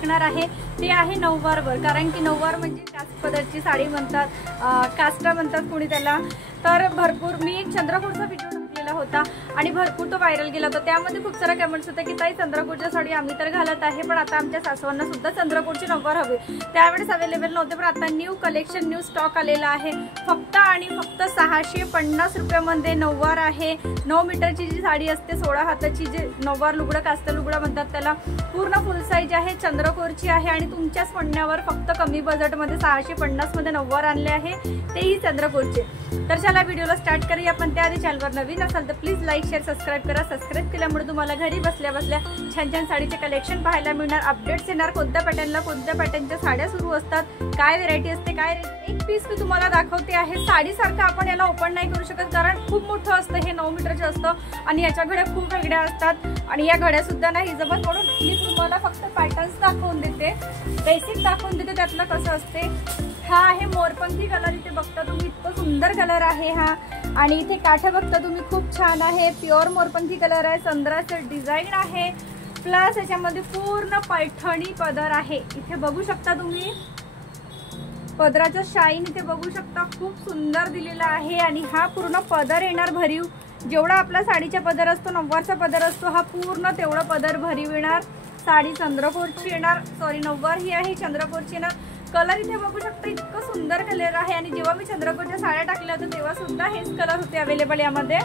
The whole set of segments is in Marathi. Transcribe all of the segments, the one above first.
टाकणार आहे ते आहे नऊवारवर, कारण की नऊवार म्हणजे कास्ट पदरची साडी म्हणतात, काष्टा म्हणतात कोणी त्याला. तर भरपूर मी एक चंद्रपूरचा व्हिडिओ टाकलेला होता आणि भरपूर तो व्हायरल गेला होता. त्यामध्ये खूप सारा कमेंट्स होते की ताई चंद्रपूरच्या साडी आम्ही तर घालत आहे, पण आता आमच्या सासवांना सुद्धा चंद्रपूरची नऊवार हवे. त्यावेळेस अवेलेबल नव्हते, पण आता न्यू कलेक्शन, न्यू स्टॉक आलेला आहे. फक्त आणि फक्त 650 रुपयामध्ये नऊवार आहे. 9 मीटरची जी साडी असते, 16 हाताची जे नऊवार लुगडं, कास्ता लुगडं म्हणतात त्याला, पूर्ण फुल साईज आहे, चंद्रकोरची आहे आणि तुमच्याच म्हणण्यावर फक्त कमी बजेटमध्ये 650 मध्ये नऊवार आणले आहे, तेही चंद्रकोरचे. तर चला व्हिडिओला स्टार्ट करूया. पण त्याआधी चॅनलवर नवीन असाल तर प्लीज लाईक, शेअर, सबस्क्राईब करा. सबस्क्राईब केल्यामुळे तुम्हाला घरी बसल्या बसल्या छान छान साडीचे कलेक्शन पाहायला मिळणार, अपडेट्स येणार, कोणत्या पॅटर्नला कोणत्या पॅटर्नच्या साड्या सुरू असतात, काय व्हेरायटी असते, काय एक पीस मी तुम्हाला दाखवते आहे. साडीसारखं आपण याला ओपन नाही करू शकत, कारण खूप मोठं असतं, हे 9 मीटरचं असतं आणि याच्या घड्या खूप वेगळ्या असतात आणि या घड्या सुद्धा नाही जमत, म्हणून मी तुम्हाला फक्त पॅटर्न्स दाखवून देते, बेसिक दाखवून देते त्यातलं कसं असते. हा आहे मोरपंखी कलर, इथे बघता तुम्ही, इतकं सुंदर कलर आहे हा. आणि इथे काठे बघता तुम्ही, खूप छान आहे, प्युअर मोरपंखी कलर आहे, संद्राचं डिझाईन आहे, प्लस याच्यामध्ये पूर्ण पैठणी पदर आहे. इथे बघू शकता तुम्ही पदराचं शाईन, इथे बघू शकता, खूप सुंदर दिलेला आहे. आणि हा पूर्ण पदर येणार भरीव, जेवढा आपला साडीचा पदर असतो, नऊवारचा पदर असतो, हा पूर्ण तेवढा पदर भरीव येणार. साडी चंद्रकोरची येणार, सॉरी नऊवार ही आहे चंद्रकोरची येणार. कलर इथे बघू शकता, इतकं सुंदर कलर आहे. आणि जेव्हा मी चंद्रकोरच्या साड्या टाकल्या होत्या तेव्हा सुद्धा हेच कलर होते अवेलेबल यामध्ये.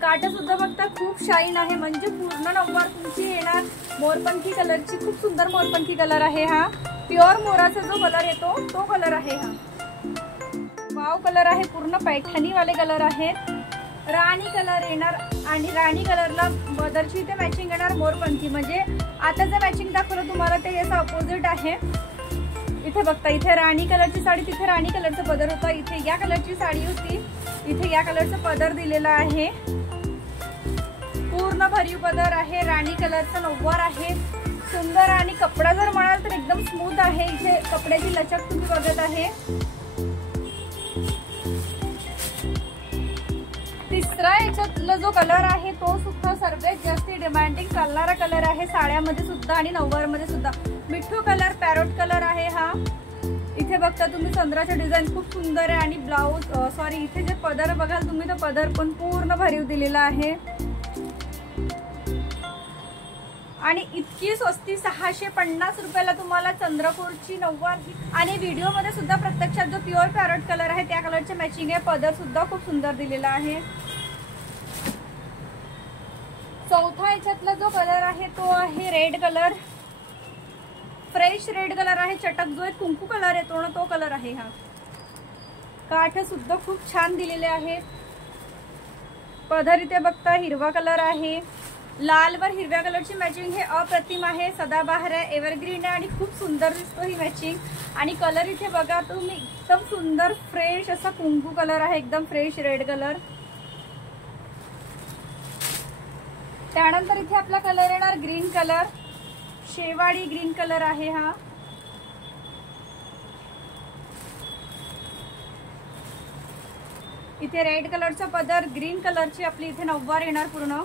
काठ सुद्धा बघता खूप शाईन आहे, म्हणजे पूर्ण नऊवार तुमची येणार मोरपंखी कलरची. खूप सुंदर मोरपंखी कलर आहे हा, प्युअर मोराचा जो कलर येतो तो कलर आहे हा. वाव कलर आहे, पूर्ण पैठणी वाले कलर आहेत. राणी कलर येणार आणि राणी कलरला बदरची इथे मॅचिंग येणार मोरपंखी, म्हणजे आता जर मॅचिंग दाखवलं तुम्हाला ते याचं अपोजिट आहे. इथे बघता, इथे राणी कलरची साडी, तिथे राणी कलरचा पदर होता, इथे या कलरची साडी होती, इथे या कलरचा पदर दिलेला आहे. पूर्ण भरीव पदर आहे, राणी कलरचा नऊवार आहे, सुंदर. आणि कपडा जर म्हणाल तर एकदम स्मूथ आहे, इथे कपड्याची लचक तुम्ही बघत आहे. तिसरा याच्यातला जो कलर आहे तो सुद्धा सर्वात जास्त डिमांडिंग चालणारा कलर आहे साड्यामध्ये सुद्धा आणि नऊवारमध्ये सुद्धा. मिठू कलर, पॅरोट कलर आहे हा. इथे बघता तुम्ही चंद्राचं डिझाईन खूप सुंदर आहे आणि ब्लाऊज, सॉरी इथे जे पदर बघाल तुम्ही, तो पदर पण पूर्ण भरीव दिलेला आहे. आणि इतकी स्वस्ती 650 रुपयाला तुम्हाला चंद्रकोरची नऊवार. आणि व्हिडिओमध्ये सुद्धा प्रत्यक्षात जो प्युअर पॅरोट कलर आहे त्या कलरचे मॅचिंग आहे, पदर सुद्धा खूप सुंदर दिलेला आहे. चौथा याच्यातला जो कलर आहे तो आहे red colour, fresh red colour आहे, चटक जो एक कुंकू कलर येतो ना तो कलर आहे हा. काठ सुद्धा खूप छान दिलेले आहेत. पदर इथे बघता हिरवा कलर आहे, लालवर हिरव्या कलरची मॅचिंग, हे अप्रतिम आहे, सदाबहार आहे, एव्हरग्रीन आहे आणि खूप सुंदर दिसतो ही मॅचिंग. आणि कलर इथे बघा तुम्ही, एकदम सुंदर फ्रेश असा कुंकू कलर आहे, एकदम फ्रेश रेड कलर. त्यानंतर इथे आपला कलर येणार ग्रीन कलर, शेवाळी ग्रीन कलर आहे हा. इथे रेड कलरचा पदर, ग्रीन कलरची आपली इथे नऊवार येणार पूर्ण.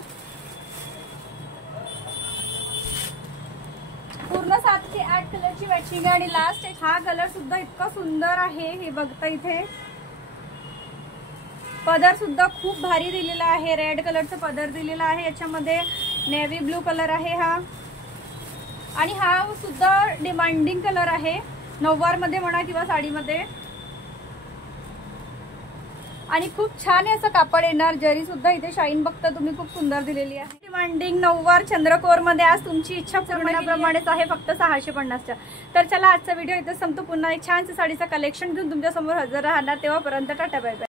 पूर्ण 7 ते 8 कलरची मॅचिंग आहे. आणि लास्ट हा कलर सुद्धा इतका सुंदर आहे, हे बघता इथे पदर सुद्धा खूप भारी दिलेला आहे, रेड कलरचा पदर दिलेला आहे, याच्यामध्ये नेव्ही ब्लू कलर आहे हा. आणि हा सुद्धा डिमांडिंग कलर आहे नऊवार मध्ये म्हणा किंवा साडीमध्ये. आणि खूप छान असं कापड येणार, जरी सुद्धा इथे शाईन बघता तुम्ही खूप सुंदर दिलेली आहे. डिमांडिंग नऊवार चंद्रकोर मध्ये आज तुमची इच्छा पूर्णप्रमाणेच आहे, फक्त 650च्या. तर चला आजचा व्हिडिओ इथे संपतो. पुन्हा एक छानसं साडीचं कलेक्शन घेऊन तुमच्या समोर हजर राहणार, तेव्हापर्यंत टाटा बाय बाय.